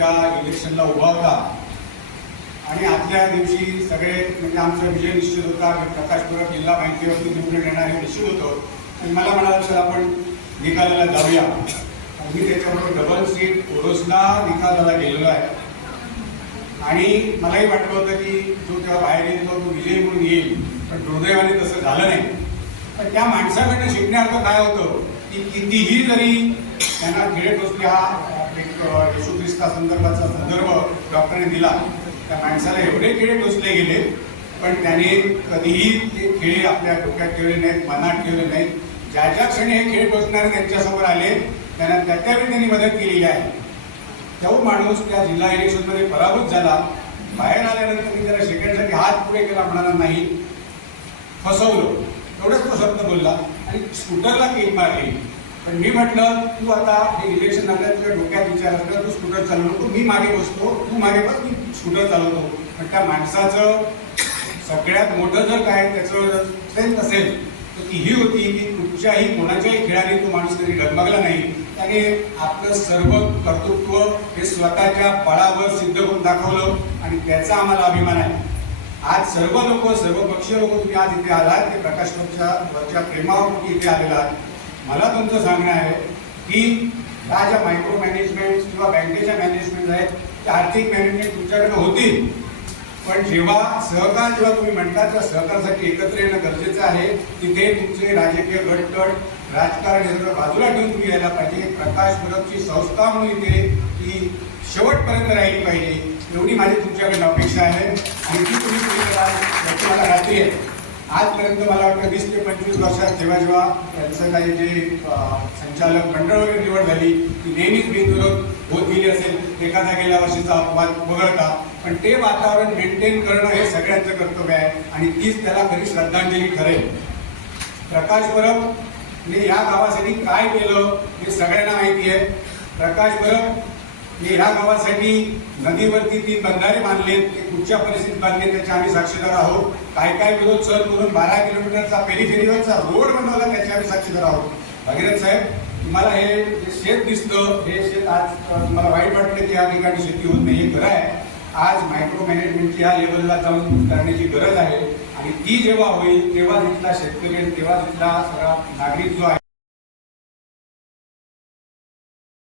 त्या इलेक्शनला उभा होता आणि आदल्या दिवशी सगळे म्हणजे आमचा विजय निश्चित होता की प्रकाश पुरब जिल्हा बँकेवरती निवडून येणार हे निश्चित होतं. आणि मला म्हणालं सर आपण निकालाला जाऊया. आणि मी त्याच्याबरोबर डबल सीट ओरोसला निकालाला गेलेलो आहे. आणि मलाही वाटलं होतं की जो तेव्हा बाहेर येईल तो तो विजय म्हणून येईल. पण दुर्दैवाने तसं झालं नाही. पण त्या माणसाकडनं शिकण्यार्थ काय होतं? की कितीही जरी त्यांना खेळ टोचले हा एक येशू ख्रिस्ता संदर्भाचा संदर्भ डॉक्टरने दिला. त्या माणसाला एवढे खेळ टोचले गेले पण त्याने कधीही ते खेळ आपल्या डोक्यात ठेवले नाहीत मनात ठेवले नाहीत. ज्या ज्या क्षणी हे खेळ टोचणारे त्यांच्यासमोर आले त्यांना त्या त्यावेळी त्यांनी मदत केलेली आहे. तो माणूस त्या जिल्हा इलेक्शनमध्ये पराभूत झाला. बाहेर आल्यानंतर मी त्याला सेकंडसाठी हात पुढे केला म्हणाला नाही. फसवलो. एवढंच तो शब्द बोलला. आणि स्कूटरला केक मारली पण मी म्हटलं तू आता हे इलेक्शन आलं तुझ्या डोक्यात विचार असला तू स्कूटर चालवतो मी मागे बसतो तू मागे बस मी स्कूटर चालवतो. पण त्या माणसाचं सगळ्यात मोठं जर काय त्याचं स्ट्रेंथ असेल तर ती ही होती की कुठच्याही कोणाच्याही खेळाने तो माणूस कधी डगमगला नाही. त्याने आपलं सर्व कर्तृत्व हे स्वतःच्या बळावर सिद्ध करून दाखवलं आणि त्याचा आम्हाला अभिमान आहे. आज सर्व लोक सर्व पक्षीय लोक तुम्ही आज इथे आलात ते प्रकाश पक्षाच्या वरच्या प्रेमावर इथे आलेला मला तुमचं सांगणं आहे की ह्या ज्या मायक्रो मॅनेजमेंट किंवा बँकेच्या मॅनेजमेंट आहेत त्या आर्थिक मॅनेजमेंट तुमच्याकडे होतील. पण जेव्हा सहकार जेव्हा तुम्ही म्हणता त्या सहकारासाठी एकत्र येणं गरजेचं आहे. तिथे तुमचे राजकीय गटगट राजकारण यंत्र बाजूला ठेवून तुम्ही यायला पाहिजे. प्रकाश परबची संस्था म्हणून इथे ती शेवटपर्यंत राहिली पाहिजे. एवढी माझी तुमच्याकडनं अपेक्षा आहे. आणि ती तुम्ही कराल याची मला खात्री आहे. आजपर्यंत मला वाटतं वीस ते पंचवीस वर्षात जेव्हा जेव्हा त्यांचं काही जे संचालक मंडळ वगैरे निवड झाली ती नेहमीच बिनविरोध होत गेली असेल. एखादा गेल्या वर्षीचा अपवाद वगळता. पण ते वातावरण मेंटेन करणं हे सगळ्यांचं कर्तव्य आहे आणि तीच त्याला खरी श्रद्धांजली ठरेल. प्रकाश परब मी या गावासाठी काय केलं हे सगळ्यांना माहिती आहे. प्रकाश परब मी ह्या गावासाठी नदीवरती तीन बंधारे बांधले ते कुठच्या परिस्थितीत बांधले त्याचे आम्ही साक्षीदार आहोत. काय काय विरोध सर करून बारा किलोमीटरचा पेरीफेरीवरचा रोड बनवला त्याचे आम्ही साक्षीदार आहोत. भगीरथ साहेब तुम्हाला हे जे शेत दिसतं हे शेत आज तुम्हाला वाईट वाटलं की या ठिकाणी शेती होत नाही हे खरं आहे. आज मायक्रो मॅनेजमेंटची या लेवलला जाऊन करण्याची गरज आहे. आणि ती जेव्हा होईल तेव्हा तिथला शेतकरी आणि तेव्हा तिथला सगळा नागरिक जो आहे